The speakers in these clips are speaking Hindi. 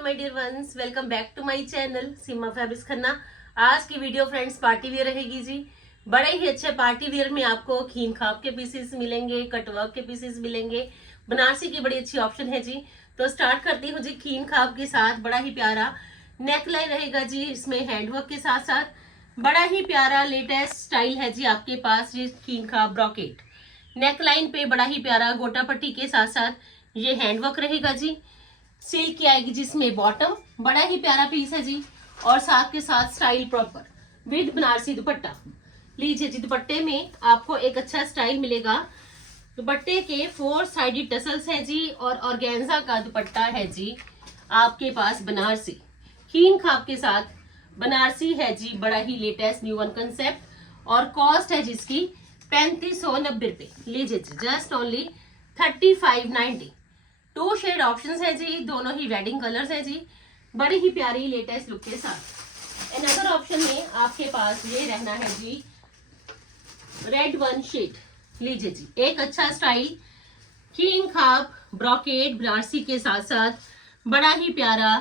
All my dear ones, welcome back to my channel Seema fabrics Khanna. आज की वीडियो फ्रेंड्स पार्टी वेयर रहेगी जी। बड़े ही अच्छे पार्टी वेयर में आपको खीन खाप के पीसेस मिलेंगे, कटवर्क के पीसेस मिलेंगे। बनारसी की बड़ी अच्छी ऑप्शन है जी। तो स्टार्ट करती हूँ जी खीन खाप के साथ। बड़ा ही प्यारा नेकलाइन रहेगा जी, इसमें हैंडवर्क के साथ साथ बड़ा ही प्यारा लेटेस्ट स्टाइल है जी आपके पास। ये खीन खाप ब्रॉकेट नेकलाइन पे बड़ा ही प्यारा गोटा पट्टी के साथ साथ ये हैंडवर्क रहेगा जी। सिल्क की आएगी जिसमें बॉटम, बड़ा ही प्यारा पीस है जी। और साथ के साथ स्टाइल प्रॉपर विद बनारसी दुपट्टा। लीजिए जी, दुपट्टे में आपको एक अच्छा स्टाइल मिलेगा। दुपट्टे के 4 साइडेड टसल्स है जी और ऑर्गेन्जा का दुपट्टा है जी आपके पास। बनारसी खीन खाप के साथ बनारसी है जी, बड़ा ही लेटेस्ट न्यू वन कंसेप्ट। और कॉस्ट है जिसकी 3590 रुपए। लीजिए जी, जस्ट ओनली 3590। 2 शेड ऑप्शंस है जी, दोनों ही वेडिंग कलर्स है जी, बड़ी ही प्यारी लेटेस्ट लुक के साथ। अनदर ऑप्शन में आपके पास ये रहना है जी रेड वन शेड। लीजिए जी, एक अच्छा स्टाइल खीन खाप ब्रॉकेट बनारसी के साथ साथ बड़ा ही प्यारा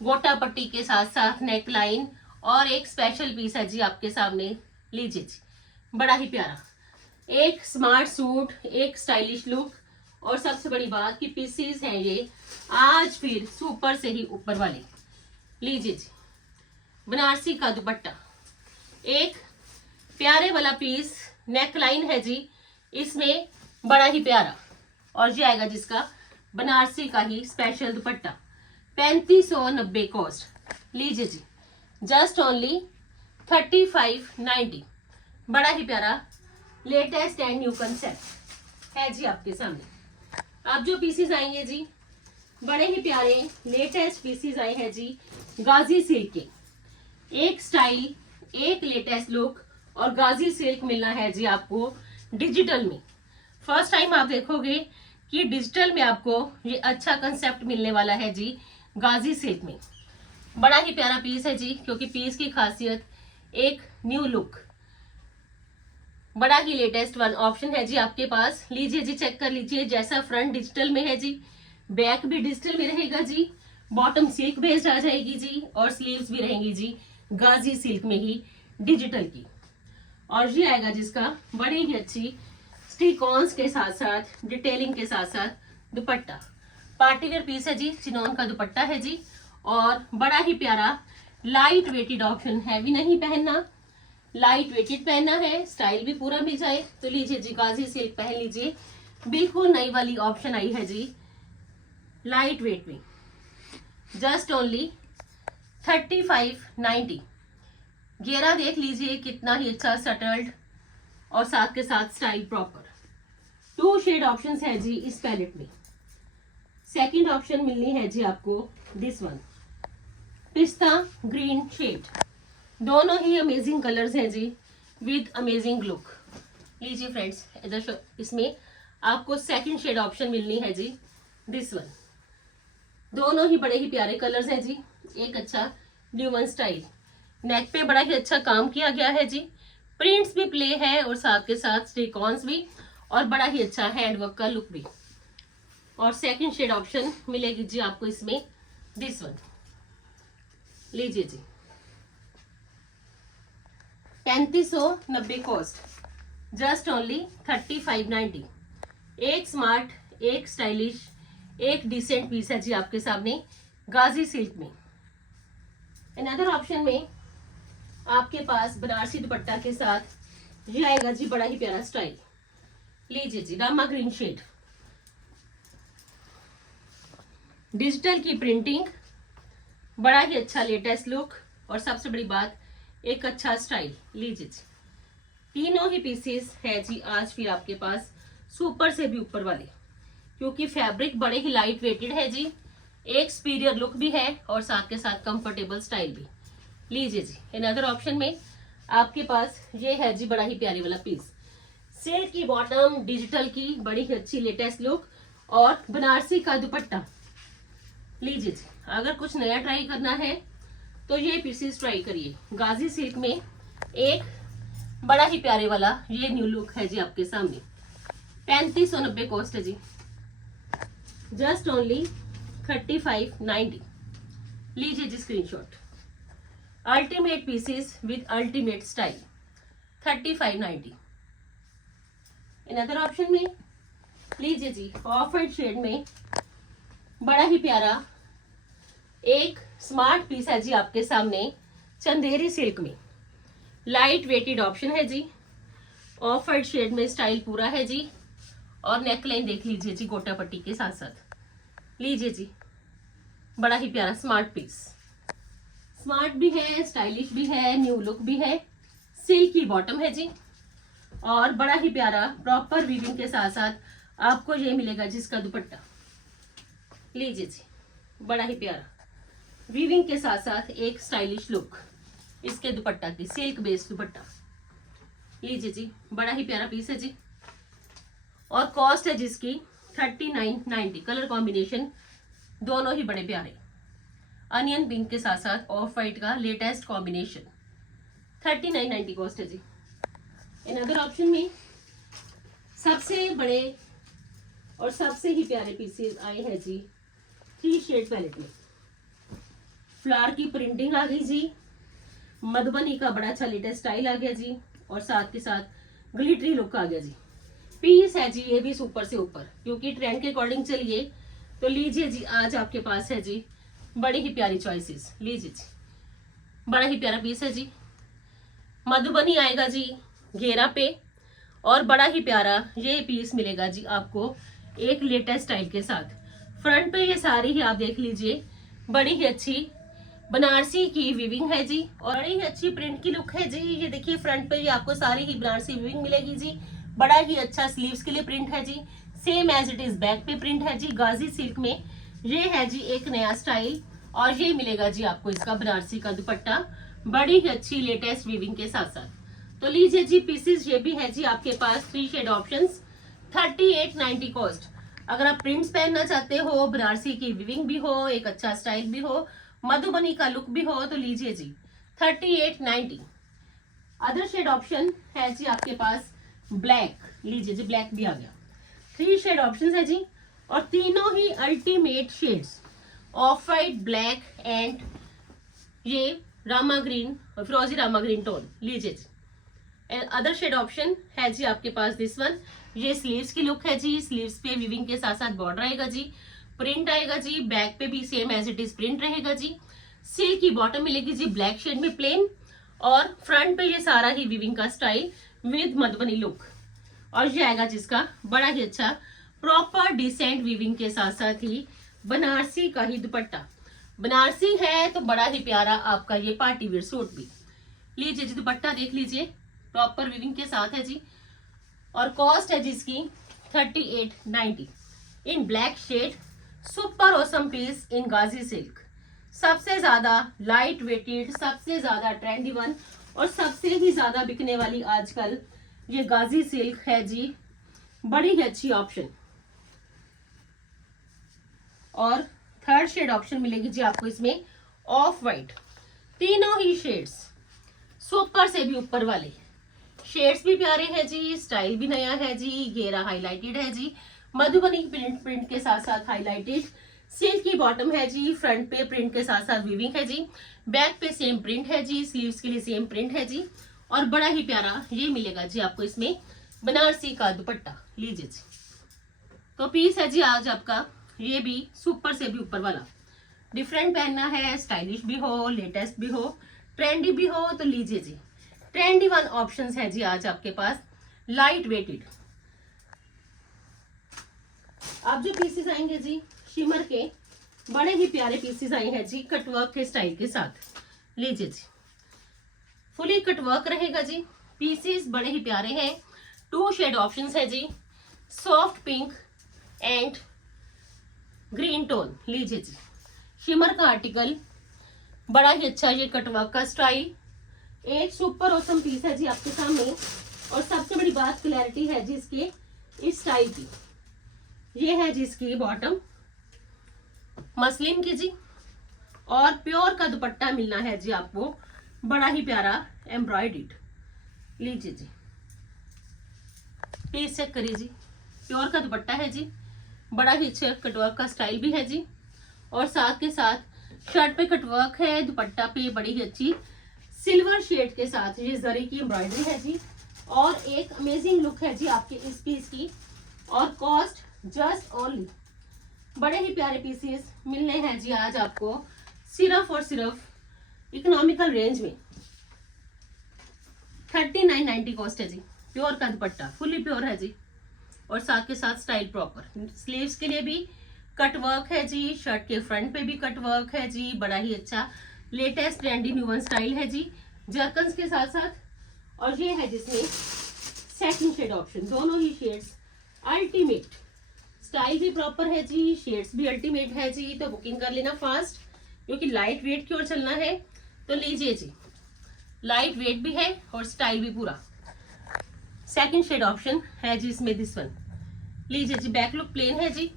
गोटा पट्टी के साथ साथ नेकलाइन और एक स्पेशल पीस है जी आपके सामने। लीजिए जी, बड़ा ही प्यारा एक स्मार्ट सूट, एक स्टाइलिश लुक। और सबसे बड़ी बात कि पीसीज हैं ये आज फिर सुपर से ही ऊपर वाले। लीजिए जी, बनारसी का दुपट्टा, एक प्यारे वाला पीस, नेकलाइन है जी इसमें बड़ा ही प्यारा। और ये आएगा जिसका बनारसी का ही स्पेशल दुपट्टा। 3590 कॉस्ट। लीजिए जी, जस्ट ओनली 3590। बड़ा ही प्यारा लेटेस्ट एंड न्यू कंसेप्ट है जी आपके सामने। अब जो पीसेस आएंगे जी, बड़े ही प्यारे लेटेस्ट पीसेस आए हैं जी गाजी सिल्क के। एक स्टाइल, एक लेटेस्ट लुक और गाजी सिल्क मिलना है जी आपको डिजिटल में। फर्स्ट टाइम आप देखोगे कि डिजिटल में आपको ये अच्छा कंसेप्ट मिलने वाला है जी गाजी सिल्क में। बड़ा ही प्यारा पीस है जी, क्योंकि पीस की खासियत एक न्यू लुक, बड़ा ही लेटेस्ट वन ऑप्शन है जी आपके पास। लीजिए जी, चेक कर लीजिए, जैसा फ्रंट डिजिटल में है जी, बैक भी डिजिटल में रहेगा जी। बॉटम सिल्क बेस्ड आ जाएगी जी और स्लीव्स भी रहेंगी जी गाजी सिल्क में ही डिजिटल की। और ये आएगा जिसका बड़ी ही अच्छी स्टिकॉन्स के साथ साथ डिटेलिंग के साथ साथ दुपट्टा। पार्टीवेयर पीस है जी, चिनॉन का दुपट्टा है जी। और बड़ा ही प्यारा लाइट वेटेड ऑप्शन, हैवी नहीं पहनना, लाइट वेटेड पहनना है, स्टाइल भी पूरा मिल जाए। तो लीजिए जी, गाजी सिल्क पहन लीजिए। बिल्कुल नई वाली ऑप्शन आई है जी लाइट वेट में। Just only 3590। घेरा देख लीजिए कितना ही अच्छा सटल्ड और साथ के साथ स्टाइल प्रॉपर। 2 शेड ऑप्शंस है जी इस पैलेट में। सेकंड ऑप्शन मिलनी है जी आपको दिस वन, पिस्ता ग्रीन शेड। दोनों ही अमेजिंग कलर्स हैं जी विद अमेजिंग लुक। लीजिए फ्रेंड्स, इधर इसमें आपको सेकंड शेड ऑप्शन मिलनी है जी दिस वन। दोनों ही बड़े ही प्यारे कलर्स हैं जी, एक अच्छा न्यू वन स्टाइल। नेक पे बड़ा ही अच्छा काम किया गया है जी, प्रिंट्स भी प्ले है और साथ के साथ स्टिकॉन्स भी, और बड़ा ही अच्छा हैंडवर्क का लुक भी। और सेकंड शेड ऑप्शन मिलेगी जी आपको इसमें दिस वन। लीजिए जी, 3590 कॉस्ट, जस्ट ओनली 3590। एक स्मार्ट, एक स्टाइलिश, एक डिसेंट पीस है जी आपके सामने गाजी सिल्क में। अनदर ऑप्शन में आपके पास बनारसी दुपट्टा के साथ ये आएगा जी बड़ा ही प्यारा स्टाइल। लीजिए जी, रामा ग्रीन शेड, डिजिटल की प्रिंटिंग, बड़ा ही अच्छा लेटेस्ट लुक और सबसे बड़ी बात एक अच्छा स्टाइल। लीजिए जी, तीनों ही पीसेस है जी आज फिर आपके पास सुपर से भी ऊपर वाले, क्योंकि फैब्रिक बड़े ही लाइट वेटेड है जी, एक सुपीरियर लुक भी है और साथ के साथ कंफर्टेबल स्टाइल भी। लीजिए जी, अनदर ऑप्शन में आपके पास ये है जी बड़ा ही प्यारी वाला पीस, सिल्क की बॉटम, डिजिटल की बड़ी ही अच्छी लेटेस्ट लुक और बनारसी का दुपट्टा। लीजिए जी, अगर कुछ नया ट्राई करना है तो ये पीसेस ट्राई करिए। गाजी सिल्क में एक बड़ा ही प्यारे वाला ये न्यू लुक है जी आपके सामने। 3590 कॉस्ट है जी, जस्ट ओनली 3590। लीजिए जी screenshot. Ultimate pieces with ultimate style 3590। Another option में लीजिए जी ऑफ वाइट शेड में बड़ा ही प्यारा एक स्मार्ट पीस है जी आपके सामने, चंदेरी सिल्क में, लाइट वेटेड ऑप्शन है जी, ऑफ वाइट शेड में स्टाइल पूरा है जी, और नेकलाइन देख लीजिए जी गोटा पट्टी के साथ साथ। लीजिए जी बड़ा ही प्यारा स्मार्ट पीस, स्मार्ट भी है, स्टाइलिश भी है, न्यू लुक भी है, सिल्क की बॉटम है जी, और बड़ा ही प्यारा प्रॉपर वीविंग के साथ साथ आपको ये मिलेगा जिसका दुपट्टा। लीजिए जी बड़ा ही प्यारा वीविंग के साथ साथ एक स्टाइलिश लुक इसके दुपट्टा की, सिल्क बेस्ड दुपट्टा। लीजिए जी बड़ा ही प्यारा पीस है जी, और कॉस्ट है जिसकी 3990। कलर कॉम्बिनेशन दोनों ही बड़े प्यारे, अनियन पिंक के साथ साथ ऑफ वाइट का लेटेस्ट कॉम्बिनेशन, 3990 कॉस्ट है जी। अनदर ऑप्शन में सबसे बड़े और सबसे ही प्यारे पीसेस आए हैं जी 3 शेड पैलेट में। फ्लावर की प्रिंटिंग आ गई जी, मधुबनी का बड़ा अच्छा लेटेस्ट स्टाइल आ गया जी, और साथ के साथ ग्लिटरी लुक आ गया जी। पीस है जी ये भी सुपर से ऊपर, क्योंकि ट्रेंड के अकॉर्डिंग चलिए तो लीजिए जी आज आपके पास है जी बड़ी ही प्यारी चॉइसेस। लीजिए जी बड़ा ही प्यारा पीस है जी, मधुबनी आएगा जी घेरा पे, और बड़ा ही प्यारा ये पीस मिलेगा जी आपको एक लेटेस्ट स्टाइल के साथ। फ्रंट पे ये सारी ही आप देख लीजिए बड़ी ही अच्छी बनारसी की वीविंग है जी, और बड़ी ही अच्छी प्रिंट की लुक है जी। ये देखिए फ्रंट पे ये आपको सारी ही बनारसी वीविंग मिलेगी जी, बड़ा ही अच्छा स्लीव्स के लिए प्रिंट है जी, same as it is back पे प्रिंट है जी गाजी सिल्क में। ये है जी एक नया स्टाइल, और ये मिलेगा जी आपको इसका बनारसी का दुपट्टा बड़ी ही अच्छी लेटेस्ट वीविंग के साथ साथ। तो लीजिए जी पीसेस ये भी है जी आपके पास 3 शेड ऑप्शंस, 3890 कॉस्ट। अगर आप प्रिंट्स पहनना चाहते हो, बनारसी की वीविंग भी हो, एक अच्छा स्टाइल भी हो, मधुबनी का लुक भी हो, तो लीजिए जी 3890। अदर शेड ऑप्शन है जी आपके पास ब्लैक, लीजिए जी ब्लैक भी आ गया। 3 शेड ऑप्शंस है जी, और तीनों ही ultimate shades, off white, black and ये रामा ग्रीन और फिरोजी रामा ग्रीन टोन। लीजिए जी अदर शेड ऑप्शन है जी आपके पास दिस वन। ये स्लीव्स की लुक है जी, स्लीव्स पे वीविंग के साथ साथ बॉर्डर आएगा जी, प्रिंट आएगा जी, बैक पे भी same as it is print रहेगा जी, सिल्क की बॉटम मिलेगी जी ब्लैक शेड में प्लेन, और फ्रंट पे ये सारा ही वीविंग का स्टाइल विद मधुबनी लुक, और ये आएगा जिसका बड़ा ही अच्छा प्रॉपर डिसेंट वीविंग के साथ साथ ही बनारसी का ही दुपट्टा। बनारसी है तो बड़ा ही प्यारा आपका ये पार्टी वेयर सूट भी। लीजिए जी दुपट्टा देख लीजिए प्रॉपर वीविंग के साथ है जी, और कॉस्ट है जिसकी 3890 in black shade. Super awesome piece in gaji silk, सबसे ज्यादा लाइट वेटेड, सबसे ज्यादा ट्रेंडी वन, और सबसे ही ज्यादा बिकने वाली आजकल ये गाजी सिल्क है जी, बड़ी ही अच्छी ऑप्शन। और थर्ड शेड ऑप्शन मिलेगी जी आपको इसमें ऑफ वाइट। तीनों ही शेड्स सुपर से भी ऊपर वाले शेड्स भी प्यारे हैं जी, स्टाइल भी नया है जी, घेरा हाईलाइटेड है जी, मधुबनी प्रिंट के साथ साथ हाईलाइटेड, सिल्क की बॉटम है जी, फ्रंट पे प्रिंट के साथ साथ वीविंग है जी, बैक पे सेम प्रिंट है जी, स्लीव्स के लिए सेम प्रिंट है जी, और बड़ा ही प्यारा ये मिलेगा जी आपको इसमें बनारसी का दुपट्टा। लीजिए जी तो पीस है जी आज आपका ये भी सुपर से भी ऊपर वाला। डिफरेंट पहनना है, स्टाइलिश भी हो, लेटेस्ट भी हो, ट्रेंडी भी हो, तो लीजिए जी ट्रेंडी वन ऑप्शंस है जी आज आपके पास, लाइट वेटेड। अब जो पीसेस आएंगे जी शिमर के बड़े ही प्यारे पीसेस आए हैं जी कटवर्क के स्टाइल के साथ। लीजिए जी फुली कटवर्क रहेगा जी, पीसेस बड़े ही प्यारे हैं। 2 शेड ऑप्शंस है जी, soft pink and green tone. लीजिए जी शिमर का आर्टिकल, बड़ा ही अच्छा ये कटवर्क का स्टाइल, एक सुपर ऑसम पीस है जी आपके सामने। और सबसे बड़ी बात क्लैरिटी है जी इसके इस स्टाइल की। ये है जी इसकी बॉटम मसलिन की जी, और प्योर का दुपट्टा मिलना है जी आपको बड़ा ही प्यारा एम्ब्रॉयडर्ड। लीजिए जी पीस चेक करिए जी, प्योर का दुपट्टा है जी, बड़ा ही अच्छा कटवर्क का स्टाइल भी है जी, और साथ के साथ शर्ट पे कटवर्क है, दुपट्टा पे बड़ी ही अच्छी सिल्वर शेड के साथ ये जरी की एम्ब्रॉयडरी है जी, और एक अमेजिंग लुक है जी आपके इस पीस की। और कॉस्ट जस्ट ओनली, बड़े ही प्यारे पीसेस मिलने हैं जी आज आपको सिर्फ और सिर्फ इकोनॉमिकल रेंज में। 3990 कॉस्ट है जी। प्योर का दुपट्टा, फुली प्योर है जी, और साथ के साथ स्टाइल प्रॉपर। स्लीव्स के लिए भी कट वर्क है जी, शर्ट के फ्रंट पे भी कट वर्क है जी, बड़ा ही अच्छा latest trendy new one style है जी, जर्कन्स के साथ साथ। और ये है जिसमें सेकंड शेड ऑप्शन, दोनों ही शेड्स अल्टीमेट, स्टाइल भी प्रॉपर है जी, शेड्स भी अल्टीमेट है जी। तो बुकिंग कर लेना फास्ट, क्योंकि लाइट वेट की ओर चलना है। तो लीजिए जी, लाइट वेट भी है और स्टाइल भी पूरा। सेकंड शेड ऑप्शन है जी इसमें, दिस वन। लीजिए जी, बैक लुक प्लेन है जी,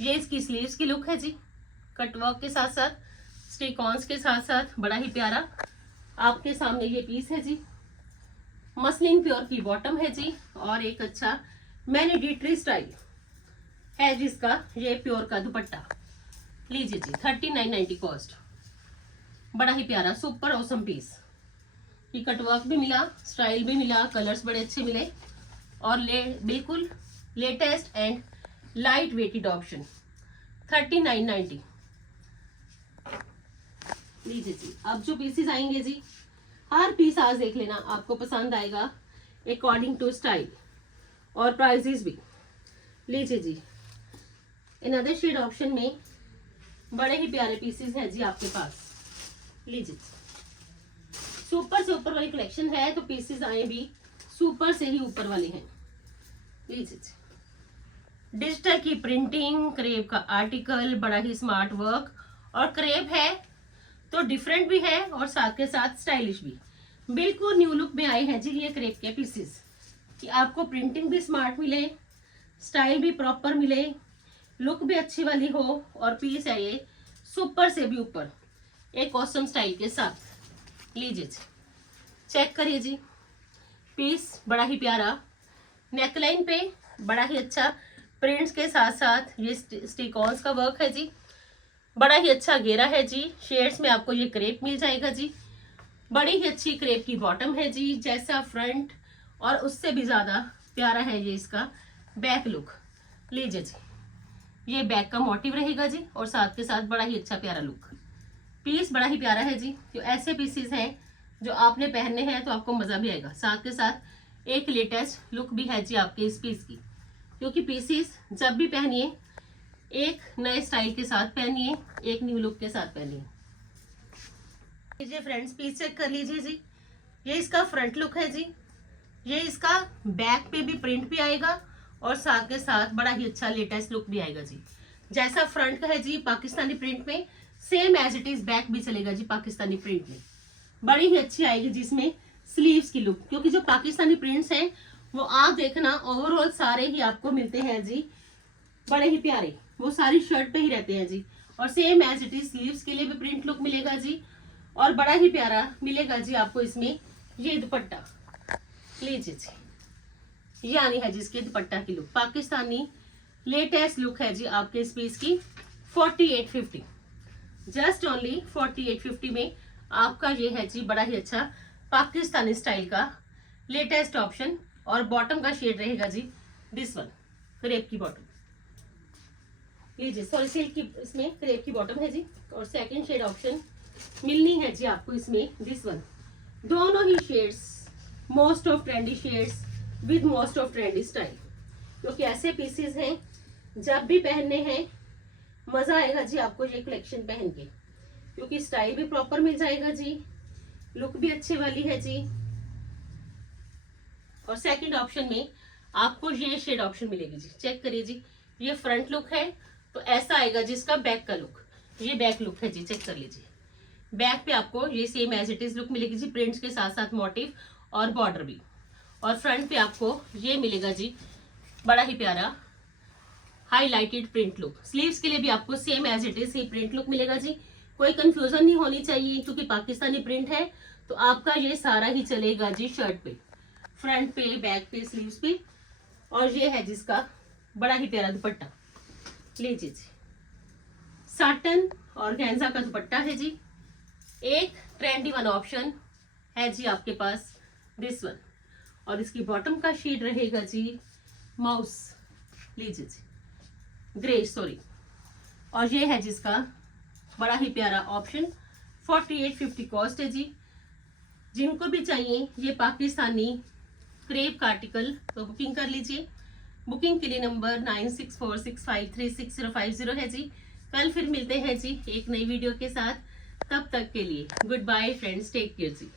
ये इसकी स्लीव्स की लुक है जी, कटवर्क के साथ साथ स्टिकॉन्स के साथ साथ बड़ा ही प्यारा आपके सामने ये पीस है जी। मसलिन प्योर की बॉटम है जी, और एक अच्छा मैनिडेटरी स्टाइल है जिसका ये प्योर का दुपट्टा। लीजिए जी, 3990 कॉस्ट, बड़ा ही प्यारा सुपर ऑसम पीस। ये कटवर्क भी मिला, स्टाइल भी मिला, कलर्स बड़े अच्छे मिले, और बिल्कुल latest and light weighted option. 3990। लीजिए जी, अब जो पीसेस आएंगे जी, हर पीस आज देख लेना, आपको पसंद आएगा अकॉर्डिंग टू स्टाइल और प्राइसेस भी। लीजिए जी, अनदर शेड ऑप्शन में बड़े ही प्यारे पीसेस हैं जी आपके पास। लीजिए, सुपर से ऊपर वाली कलेक्शन है, तो पीसेस आए भी सुपर से ही ऊपर वाले हैं। लीजिए, डिजिटल की प्रिंटिंग, क्रेप का आर्टिकल, बड़ा ही स्मार्ट वर्क, और क्रेप है तो डिफरेंट भी है और साथ के साथ स्टाइलिश भी। बिल्कुल न्यू लुक में आए हैं जी ये क्रेप के पीसेस, कि आपको प्रिंटिंग भी स्मार्ट मिले, स्टाइल भी प्रॉपर मिले, लुक भी अच्छी वाली हो, और पीस है ये सुपर से भी ऊपर एक ऑसम स्टाइल के साथ। लीजिए, चेक करिए जी, पीस बड़ा ही प्यारा, नेकलाइन पे बड़ा ही अच्छा प्रिंट्स के साथ साथ ये स्टिकॉन्स का वर्क है जी, बड़ा ही अच्छा घेरा है जी। शेड्स में आपको ये क्रेप मिल जाएगा जी, बड़ी ही अच्छी क्रेप की बॉटम है जी, जैसा फ्रंट और उससे भी ज्यादा प्यारा है ये इसका बैक लुक। लीजिए जी, ये बैक का मोटिव रहेगा जी, और साथ के साथ बड़ा ही अच्छा प्यारा लुक। पीस बड़ा ही प्यारा है जी। जो ऐसे पीसेस हैं जो आपने पहनने हैं तो आपको मजा भी आएगा, साथ के साथ एक लेटेस्ट लुक भी है जी आपके इस पीस की, क्योंकि पीसेस जब भी पहनिए एक नए स्टाइल के साथ पहनिए, एक न्यू लुक के साथ पहनिए। लीजिए फ्रेंड्स, पीस चेक कर लीजिए जी, ये इसका फ्रंट लुक है जी, ये इसका बैक पे भी प्रिंट भी आएगा, और साथ के साथ बड़ा ही अच्छा लेटेस्ट लुक भी आएगा जी। जैसा फ्रंट का है जी पाकिस्तानी प्रिंट में, same as it is back भी चलेगा जी पाकिस्तानी प्रिंट में। बड़ी ही अच्छी आएगी जिसमें स्लीव्स की लुक, क्योंकि जो पाकिस्तानी प्रिंट्स हैं वो आप देखना ओवरऑल सारे ही आपको मिलते हैं जी बड़े ही प्यारे, वो सारी शर्ट पे ही रहते हैं जी, और same as it is sleeves के लिए भी प्रिंट लुक मिलेगा जी, और बड़ा ही प्यारा मिलेगा जी आपको इसमें ये दुपट्टा। लीजिए जी, ये आनी है जिसके दुपट्टा की लुक, पाकिस्तानी लेटेस्ट लुक है जी आपके इस पीस की। 4850, जस्ट ओनली 4850 में आपका ये है जी बड़ा ही अच्छा पाकिस्तानी स्टाइल का लेटेस्ट ऑप्शन, और बॉटम का शेड रहेगा जी दिस वन, क्रेप की बॉटम। लीजिए, सॉरी सिल्क की इसमें क्रेप की बॉटम है जी, और सेकंड शेड ऑप्शन मिलनी है जी आपको इसमें दिस वन। दोनों ही shades most of trendy shades with most of trendy style, क्योंकि ऐसे पीसेस हैं जब भी पहनने हैं मजा आएगा जी आपको ये कलेक्शन पहन के, क्योंकि स्टाइल भी प्रॉपर मिल जाएगा जी, लुक भी अच्छे वाली है जी। और सेकंड ऑप्शन में आपको ये शेड ऑप्शन मिलेगी जी, चेक करिए जी, ये फ्रंट लुक है तो ऐसा आएगा जिसका बैक का लुक, ये बैक लुक है जी, चेक कर लीजिए। बैक पे आपको ये same as it is look मिलेगी जी, प्रिंट्स के साथ साथ मोटिव और बॉर्डर भी, और फ्रंट पे आपको ये मिलेगा जी बड़ा ही प्यारा हाईलाइटेड प्रिंट लुक। स्लीव्स के लिए भी आपको सेम एज इट इज ही प्रिंट लुक मिलेगा जी, कोई कंफ्यूजन नहीं होनी चाहिए, क्योंकि पाकिस्तानी प्रिंट है तो आपका ये सारा ही चलेगा जी शर्ट पे, फ्रंट पे, बैक पे, स्लीव्स पे, और ये है जिसका बड़ा ही प्यारा दुपट्टा। लीजिए जी, साटन और गेंजा का दुपट्टा है जी। एक ट्रेंडी वन ऑप्शन है जी आपके पास, दिस वन, और इसकी बॉटम का शेड रहेगा जी माउस, लीजिए जी ग्रे सॉरी, और ये है जिसका बड़ा ही प्यारा ऑप्शन। 4850 कॉस्ट है जी। जिनको भी चाहिए ये पाकिस्तानी क्रेप का आर्टिकल तो बुकिंग कर लीजिए। बुकिंग के लिए नंबर 9646536050 है जी। कल फिर मिलते हैं जी एक नई वीडियो के साथ, तब तक के लिए good bye friends, take care जी।